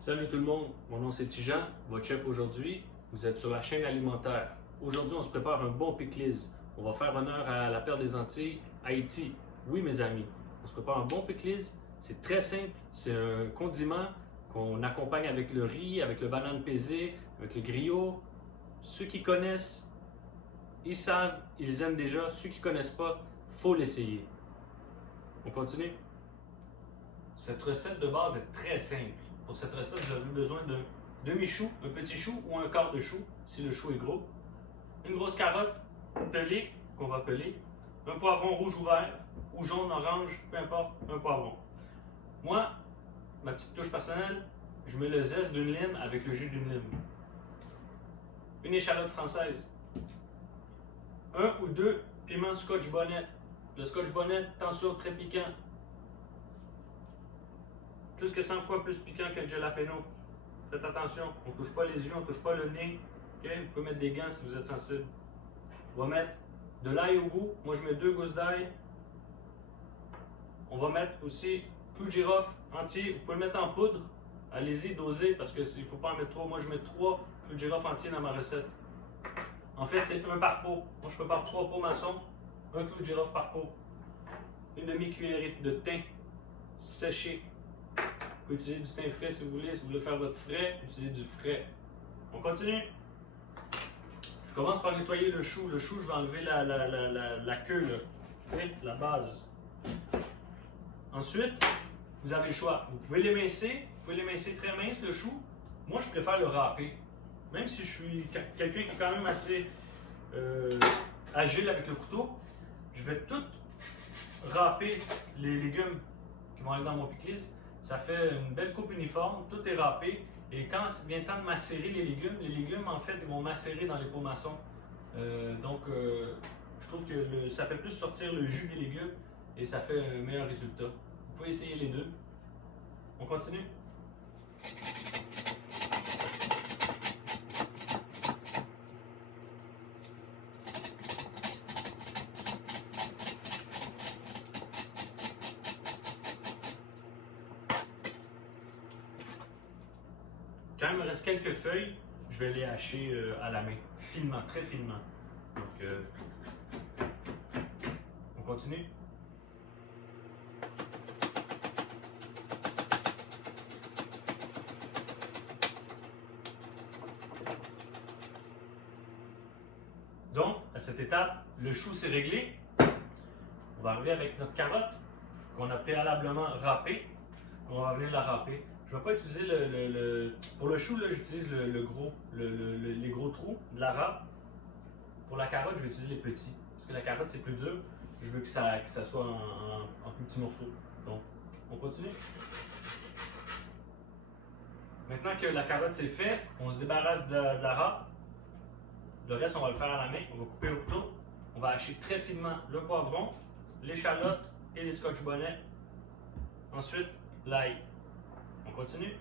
Salut tout le monde, mon nom c'est Tijan, votre chef aujourd'hui. Vous êtes sur la chaîne alimentaire. Aujourd'hui, on se prépare un bon pickles. On va faire honneur à la perle des Antilles, Haïti. Oui, mes amis, on se prépare un bon pickles. C'est très simple, c'est un condiment qu'on accompagne avec le riz, avec le banane pesé, avec le griot. Ceux qui connaissent, ils savent, ils aiment déjà. Ceux qui ne connaissent pas, il faut l'essayer. On continue? Cette recette de base est très simple. Pour cette recette, vous avez besoin d'un demi-chou, un petit chou ou un quart de chou, si le chou est gros. Une grosse carotte pelée, qu'on va peler. Un poivron rouge ou vert, ou jaune, orange, peu importe, un poivron. Moi, ma petite touche personnelle, je mets le zeste d'une lime avec le jus d'une lime. Une échalote française. Un ou deux piments scotch bonnet. Le scotch bonnet, attention, très piquant. Plus que 100 fois plus piquant que le jalapeno. Faites attention, on ne touche pas les yeux, on ne touche pas le nez. Okay? Vous pouvez mettre des gants si vous êtes sensible. On va mettre de l'ail au goût. Moi, je mets 2 gousses d'ail. On va mettre aussi clou de girofle entier. Vous pouvez le mettre en poudre. Allez-y, dosez, parce qu'il ne faut pas en mettre trop. Moi, je mets 3 clous de girofle entiers dans ma recette. En fait, c'est un par pot. Moi, je prépare 3 pots maçons. Un clou de girofle par pot. Une demi-cuillerée de thym séché. Vous pouvez utiliser du thym frais si vous voulez. Si vous voulez faire votre frais, utilisez du frais. On continue. Je commence par nettoyer le chou. Le chou, je vais enlever la queue, là. Okay? La base. Ensuite, vous avez le choix. Vous pouvez l'émincer. Vous pouvez l'émincer très mince, le chou. Moi, je préfère le râper. Même si je suis quelqu'un qui est quand même assez agile avec le couteau, je vais tout râper les légumes qui vont aller dans mon pickles. Ça fait une belle coupe uniforme, tout est râpé. Et quand vient le temps de macérer les légumes en fait, ils vont macérer dans les pots maçons. Je trouve que ça fait plus sortir le jus des légumes et ça fait un meilleur résultat. Vous pouvez essayer les deux. On continue? Quand il me reste quelques feuilles, je vais les hacher à la main, finement, très finement. Donc, on continue. Donc, à cette étape, le chou s'est réglé. On va arriver avec notre carotte qu'on a préalablement râpée. On va venir la râper. Je ne vais pas utiliser pour le chou, j'utilise les gros trous de la râpe. Pour la carotte, je vais utiliser les petits. Parce que la carotte, c'est plus dur. Je veux que ça soit en plus petits morceaux. Donc, on continue. Maintenant que la carotte c'est fait, on se débarrasse de la râpe. Le reste, on va le faire à la main. On va couper au couteau. On va hacher très finement le poivron, l'échalote et les scotch bonnets. Ensuite, l'ail. On continue.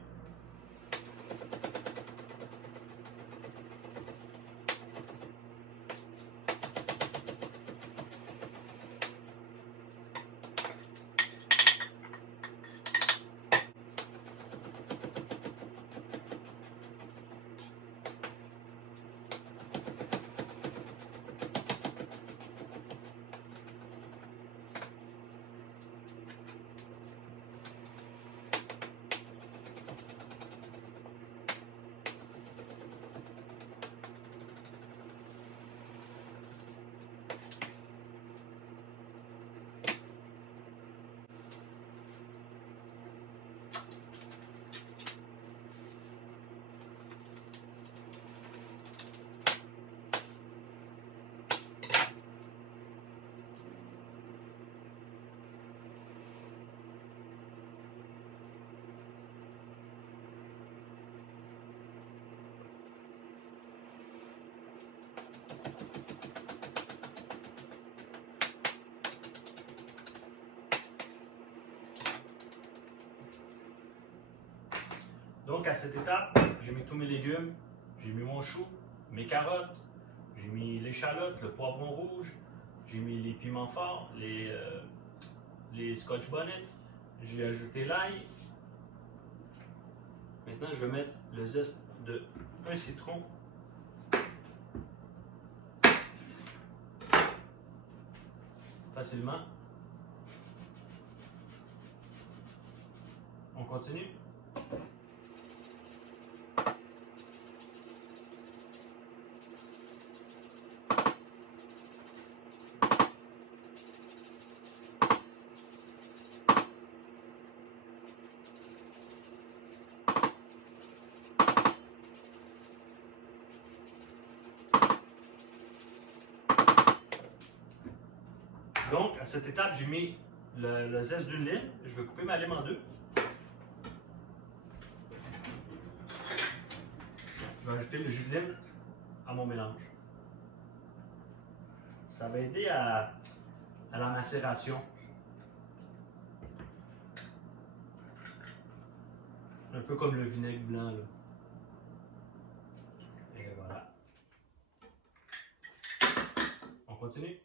Donc à cette étape, j'ai mis tous mes légumes, j'ai mis mon chou, mes carottes, j'ai mis l'échalote, le poivron rouge, j'ai mis les piments forts, les scotch bonnets, j'ai ajouté l'ail. Maintenant, je vais mettre le zeste de un citron. Facilement. On continue. Donc, à cette étape, j'ai mis le zeste d'une lime. Je vais couper ma lime en deux. Je vais ajouter le jus de lime à mon mélange. Ça va aider à la macération. Un peu comme le vinaigre blanc, là. Et voilà. On continue.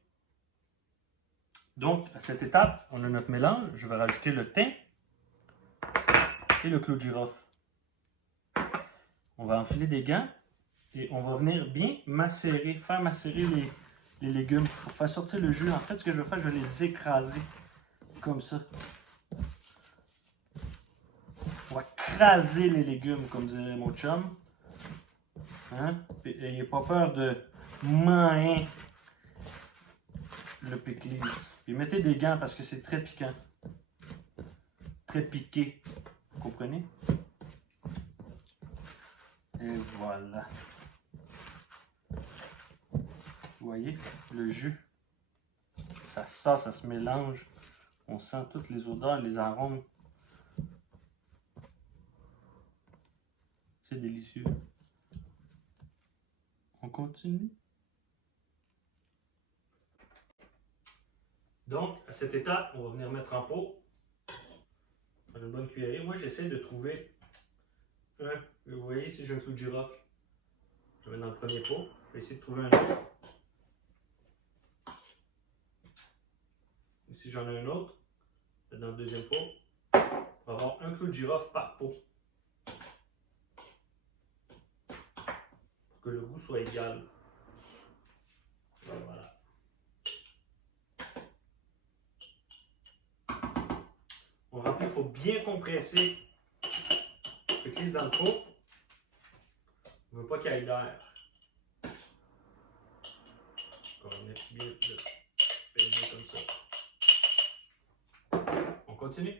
Donc, à cette étape, on a notre mélange. Je vais rajouter le thym et le clou de girofle. On va enfiler des gants et on va venir bien macérer, faire macérer les légumes pour faire sortir le jus. En fait, ce que je vais faire, je vais les écraser comme ça. On va craser les légumes, comme dirait mon chum. Hein? N'ayez pas peur de manger le pickles. Puis mettez des gants parce que c'est très piquant. Très piqué. Vous comprenez? Et voilà. Vous voyez, le jus. Ça sort, ça se mélange. On sent toutes les odeurs, les arômes. C'est délicieux. On continue. Donc, à cette étape, on va venir mettre en pot. Une bonne cuillerée. Moi, j'essaie de trouver un. Vous voyez, si j'ai un clou de girofle, je vais mettre dans le premier pot. Je vais essayer de trouver un autre. Et si j'en ai un autre, je vais dans le deuxième pot. On va avoir un clou de girofle par pot. Pour que le goût soit égal. Voilà. On rappelle, il faut bien compresser le pickles dans le pot. On ne veut pas qu'il y ait d'air. On va mettre bien le peigner comme ça. On continue.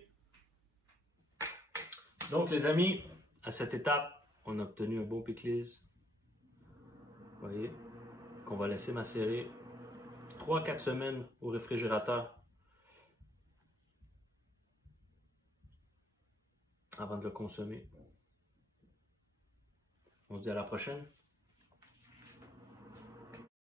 Donc les amis, à cette étape, on a obtenu un bon pickles. Vous voyez, qu'on va laisser macérer 3-4 semaines au réfrigérateur avant de le consommer. On se dit à la prochaine.